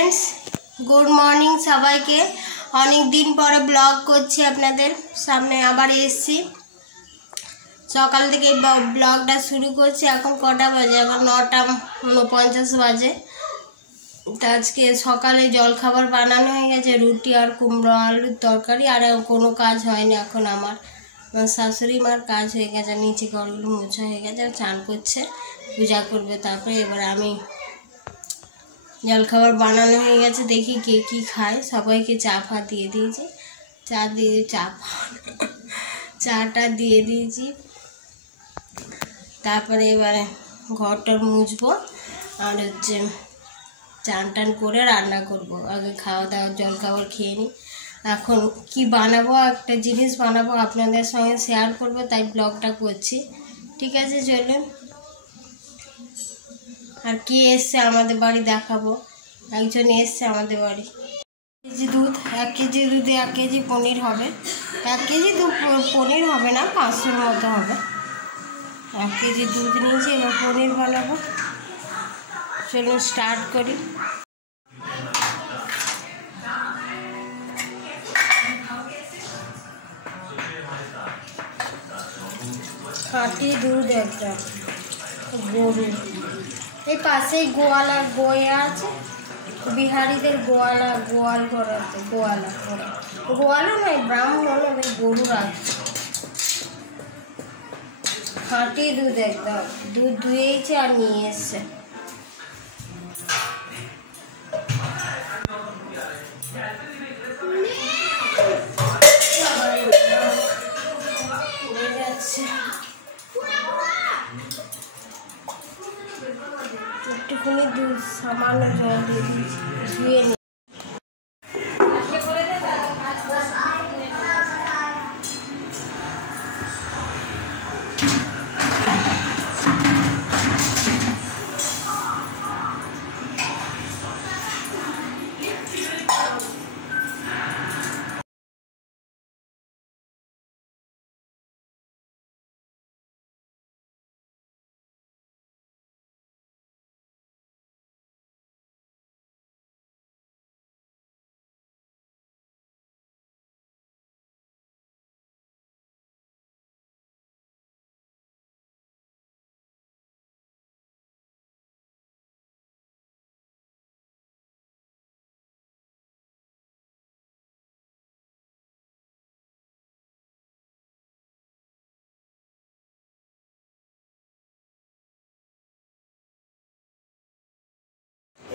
Friends good morning সবাইকে অনেক দিন পরে ব্লগ করছি আপনাদের সামনে আবার এসেছি সকাল থেকে ব্লগটা শুরু করছি এখন কটা বাজে এখন 9:49 বাজে তো আজকে সকালে জল খাবার বানানো হয়ে গেছে রুটি আর কুমড়ো আলুর তরকারি আর কোনো কাজ হয়নি এখন আমার শাশুড়ি মার কাজ হয়ে গেছে নিচে ঘরগুলো মোছা হয়ে গেছে চান করছে পূজা করবে তারপরে এবার আমি জল খাবার বানানো হয়ে গেছে দেখি কে কি খায় সবাইকে চা ফা দিয়ে দিয়েছি চাটা দিয়ে দিয়েছি তারপরে এবারে ঘরটা মুছবো আর হচ্ছে চান টান করে রান্না করব আগে খাওয়া দাওয়া জল খাবার খেয়ে নিই এখন কি বানাবো একটা জিনিস বানাবো আপনাদের সঙ্গে শেয়ার করব তাই ব্লগটা করছি ঠিক আছে চলুন আর কি এসছে আমাদের বাড়ি দেখাবো একজন এসছে আমাদের বাড়ি কেজি দুধ 1 কেজি দুধে 1 কেজি পনির হবে 1 কেজি দুধ পনির হবে না 500-এর মতো হবে 1 কেজি দুধ নিয়েছি এবার পনির বানাবো চলুন স্টার্ট করি খাঁটি দুধ একটা গরু এই পাশেই গোয়া আছে বিহারিদের গোয়াল ঘর আছে গোয়ালও নয় ব্রাহ্মণ ওদের গরু আছে খাঁটি দুধ একদম দুধ ধুয়েছে আর নিয়ে এসছে একটুখানি দুধ সামান্য জল দিয়ে দিয়েছি ধুয়ে নিই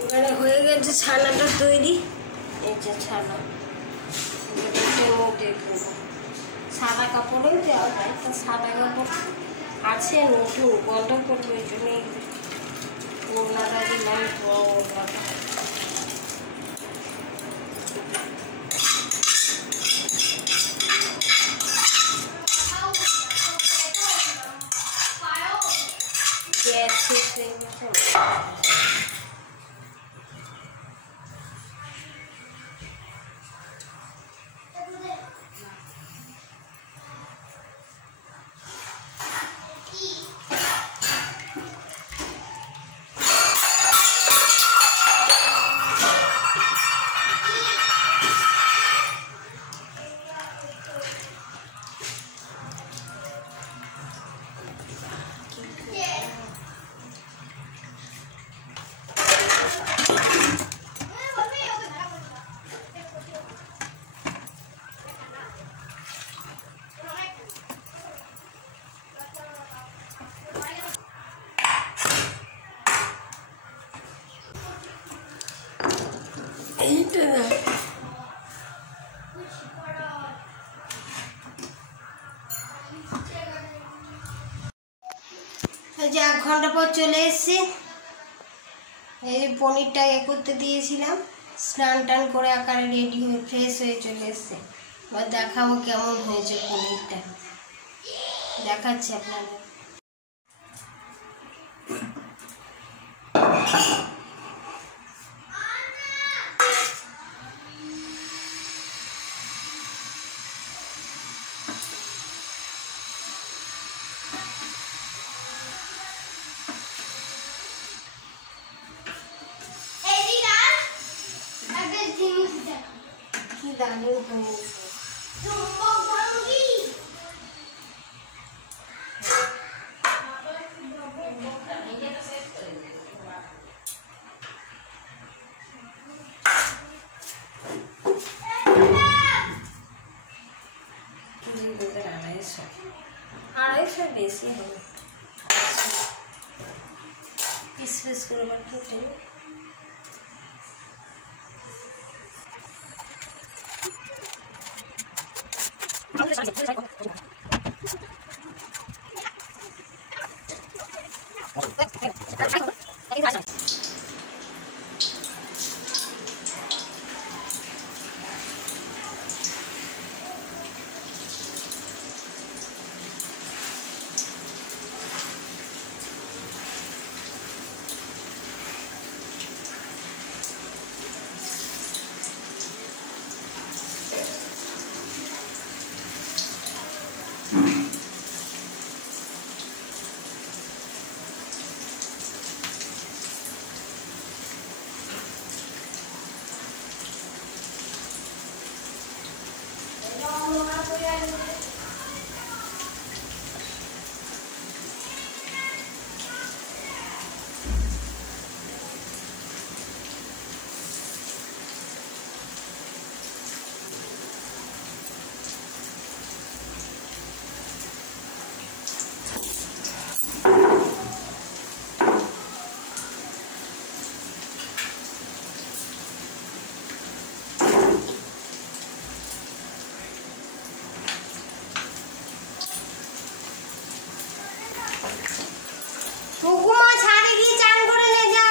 এখানে হয়ে গেছে ছানাটা তৈরি এই যে ছানা সাদা কাপড়ে দেওয়া যায় তো সাদা কাপড় আছে নতুন বন্ধ করবো এই জন্য ওনাটা দিলাম গ্যাস শেষ হয়ে গেছে যে 1 ঘন্টা পর চলে এসেছি এই পনিরটা করতে দিয়েছিলাম স্নান টান করে আকারে রেডি হয়ে ফ্রেশ হয়ে চলে এসেছে এবার দেখাবো কেমন হয়েছে পনিরটা দেখাচ্ছি আপনাদের দারুণ হয়েছে। আড়াইশো বেশি হবে, পিস পিস করে কেটে হুকুমা ছাড়ে গিয়ে চান করে নে যা।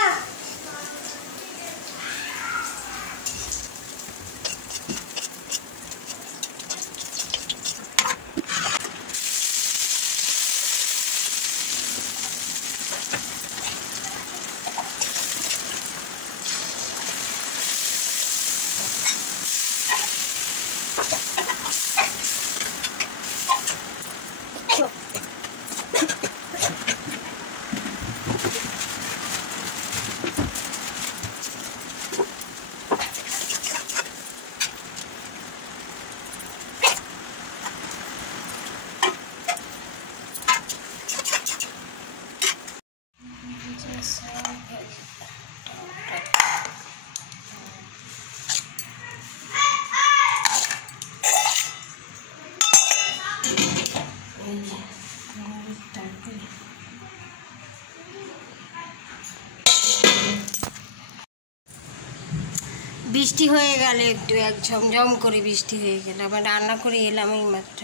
বৃষ্টি হয়ে গেল, একটু এক ঝমঝম করে বৃষ্টি হয়ে গেল। আবার রান্না করে এলাম এই মাত্র,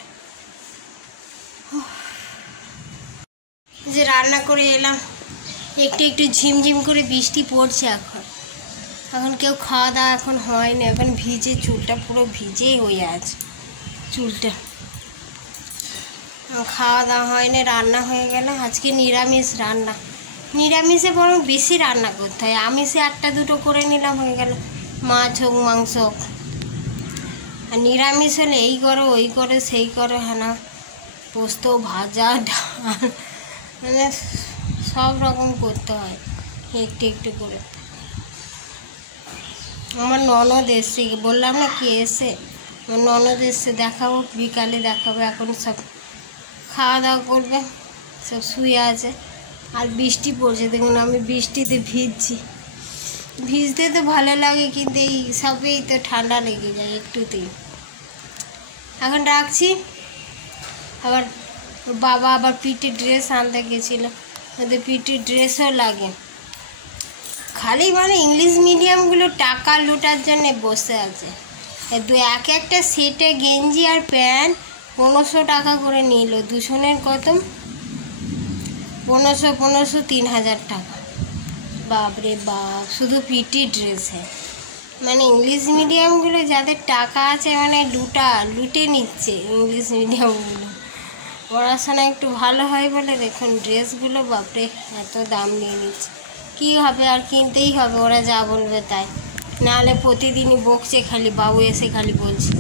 যে রান্না করে এলাম, একটু একটু ঝিমঝিম করে বৃষ্টি পড়ছে। এখন কেউ খাওয়া দাওয়া এখন হয়নি, এখন ভিজে, চুলটা পুরো ভিজেই হয়ে আছে চুলটা। খাওয়া দাওয়া হয়নি, রান্না হয়ে গেল। আজকে নিরামিষ রান্না, নিরামিষে বরং বেশি রান্না করতে হয়। আমিষে একটা দুটো করে নিলাম, হয়ে গেল, মাছ হোক মাংস হোক। আর নিরামিষ হলে এই করো ওই করো সেই করো, হ্যাঁ পোস্ত ভাজা ডাল, মানে সব রকম করতে হয় একটু একটু করে। আমার ননদ এসছে, বললাম না কি এসে, আমার ননদ এসছে, দেখাবো বিকালে দেখাবো। এখন সব খাওয়া দাওয়া করবে, সব শুয়ে আছে। আর বৃষ্টি পড়ছে, দেখুন আমি বৃষ্টিতে ভিজছি। ভিজতে তো ভালো লাগে, কিন্তু এই সবেই তো ঠান্ডা লেগে যায় একটুতেই। এখন রাখছি। আবার বাবা আবার পিঠে ড্রেস আনতে গেছিলো, ওদের পিঠে ড্রেসও লাগে। খালি মানে ইংলিশ মিডিয়ামগুলো টাকা লুটার জন্যে বসে আছে। এক একটা সেটে গেঞ্জি আর প্যান্ট 1500 টাকা করে নিল, দুজনের কত, 1500 3000 টাকা। বাপরে বাপ, শুধু পিটি ড্রেসে। মানে ইংলিশ মিডিয়ামগুলো যাদের টাকা আছে, মানে লুটে নিচ্ছে ইংলিশ মিডিয়ামগুলো। পড়াশোনা একটু ভালো হয় বলে দেখুন ড্রেসগুলো বাপরে এত দাম নিয়ে নিচ্ছে। কী হবে, আর কিনতেই হবে, ওরা যা বলবে তাই। নাহলে প্রতিদিনই বকছে খালি, বাবু এসে খালি বলছে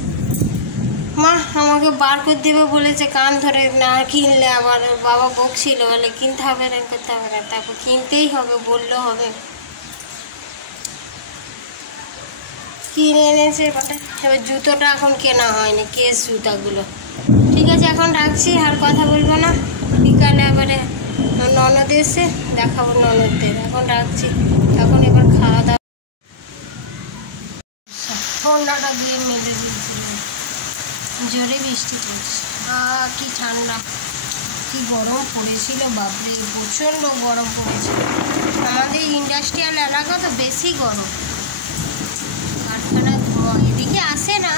মা আমাকে বার করে দেবে বলেছে কান ধরে, না কিনলে আবার বাবা বকছিল, বলে কিনতে হবে না করতে হবে না, তারপর কিনতেই হবে, বললেও হবে। কিনে এনেছে এবার জুতোটা এখন কেনা হয়নি, কেস জুতাগুলো। ঠিক আছে, এখন রাখছি, আর কথা বলবো না। বিকালে এবারে ননদ এসে দেখাবো ননদদের। এখন রাখছি, এখন এবার খাওয়া দাওয়া। ঠান্ডাটা দিয়ে মেলে দিয়েছিল, জোরে বৃষ্টি পড়ছে। কি ঠান্ডা, কি গরম পড়েছিল বাপরে, প্রচণ্ড গরম পড়েছিল। আমাদের ইন্ডাস্ট্রিয়াল এলাকা তো বেশি গরম, কারখানা ধোঁয়া এদিকে আসে না,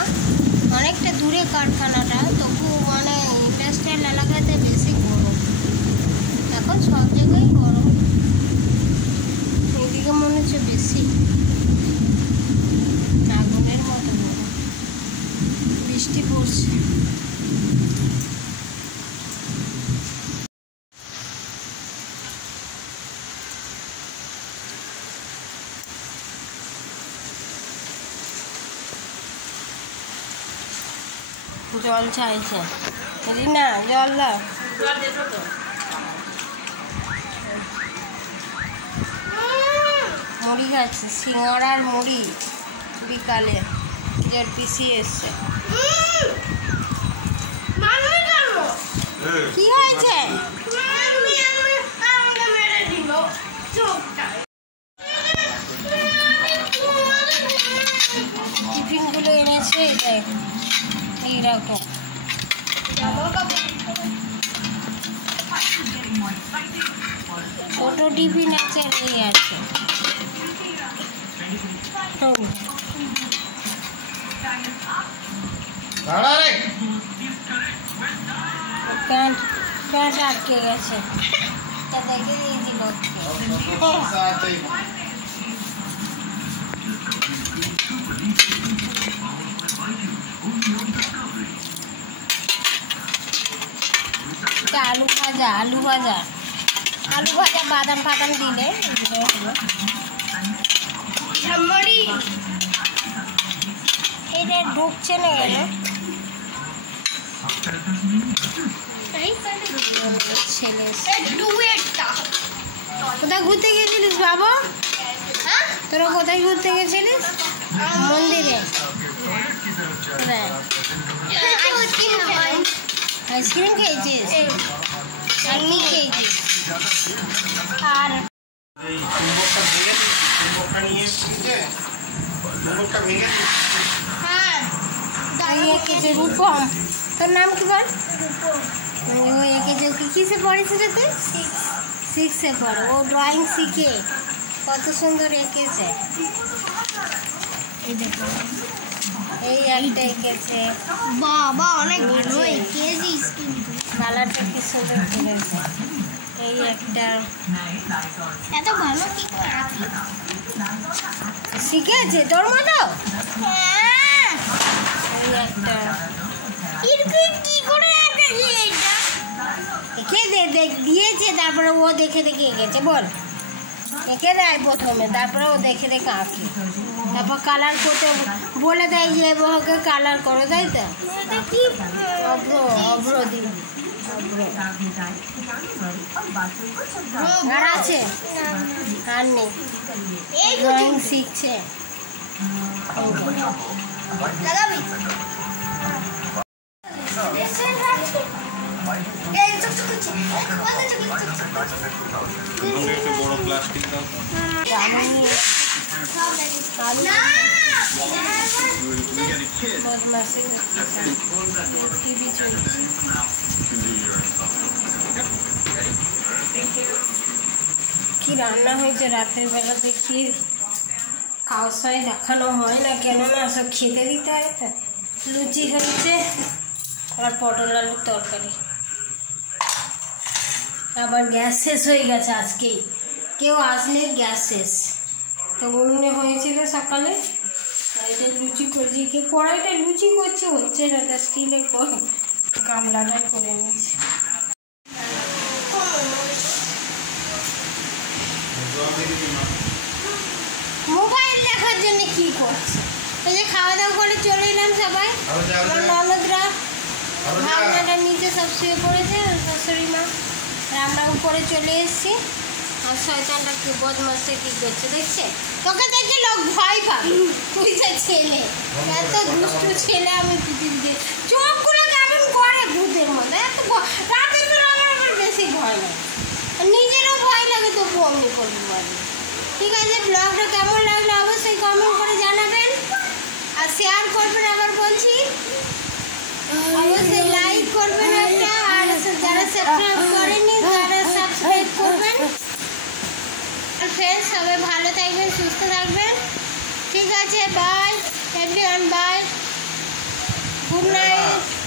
অনেকটা দূরে কারখানাটা, তবু মানে ইন্ডাস্ট্রিয়াল এলাকাতে বেশি গরম। এখন সব জায়গায় গরম, এদিকে মনে হচ্ছে বেশি আগুনের মতো গরম। বৃষ্টি পড়ছে। জল চাইছে, না জল দাও। মুড়ি খাচ্ছে, সিঙ্গাড়ার মুড়ি বিকালে, যার পিসি এসছে। কি হয়েছে? টিফিনগুলো এনেছে এইরকম, ছোট টিফিন আছে, এই আছে। প্যান্ট আটকে গেছে, দেখে দিয়েছিল। আলু ভাজা, আলু ভাজা, আলু ভাজা বাদাম ফাদাম দিলে এটা ঢুকছে না গেল। ছেলে কোথায় ঘুরতে গেছিলিস বাবা? তোরা কোথায় ঘুরতে গেছিলিস? মন্দিরে। আইসক্রিম খেয়েছিস? আর কি খেয়েছিস? আর রূপম, তোর নাম কি বল? ও এঁকেছে, কিসে পড়েছে রে তুই? 6-এ পড়ে। ও ড্রয়িং শিখে কত সুন্দর এঁকেছে। এই দেখো, এই একটা এঁকেছে। বাবা অনেক ভালো এঁকেছিস, কিন্তু কালারটা কি সুন্দর করেছে। এই একটা, এত ভালো কি শিখেছে তোর মতো। এই একটা কি করে এঁকে দিয়েছে, তারপরে ও দেখে দেখে এঁকেছে। বল, এঁকে দেয় প্রথমে, তারপরে ও দেখে দেখে আঁকে, তারপর কালার করতে বলে দেয় যে ওকে কালার করো, তাই তো? অভ্র, অভ্র দিন, আর আছে আর নেই, ড্রয়িং শিখছে। কি রান্না হয়েছে রাতের বেলা দেখি, খাওয়ার সময় দেখানো হয় না, কেননা সব খেতে দিতে হয় তো। লুচি হয়েছে আর পটল আলুর তরকারি। আবার গ্যাস শেষ হয়ে গেছে আজকেই, কেউ আসলে গ্যাস শেষ, তো উনুনে হয়েছিল সকালে। এটা লুচি করছি, কে কড়াইটা লুচি করছে, হচ্ছে না, তা স্টিলের গামলাটাই করে নিচ্ছে। মোবাইল দেখার জন্য কি করছে? এই যে খাওয়া দাওয়া করে চলে এলাম সবাই, ননদরা ভাবনাটা নিচে সব শুয়ে পড়েছে, শাশুড়ি মা, আর আমরা উপরে চলে এসেছি। আর শয়তানটা কি বদমাশটা কি করছে দেখছে, তোকে দেখে লোক ভয় পাবে, বুঝেছিস? ছেলে, এত দুষ্টু ছেলে আমি পৃথিবীতে। চোখগুলো কেমন করে ভূতের মতো, এত রাতে বেলা আমার বেশি ভয় লাগে, নিজেরও ভয় লাগে, তবু আমি করবো বলি। ঠিক আছে, ব্লগটা কেমন লাগলো অবশ্যই কমেন্ট করে জানাবেন আর শেয়ার করবেন। আবার বলছি অবশ্যই লাইক করবেন একটা, আর যারা সাবস্ক্রাইব করেননি তারা সাবস্ক্রাইব করবেন। আর ফ্রেন্ডস সবাই ভালো থাকবেন, সুস্থ থাকবেন। ঠিক আছে, bye everyone, bye, good night.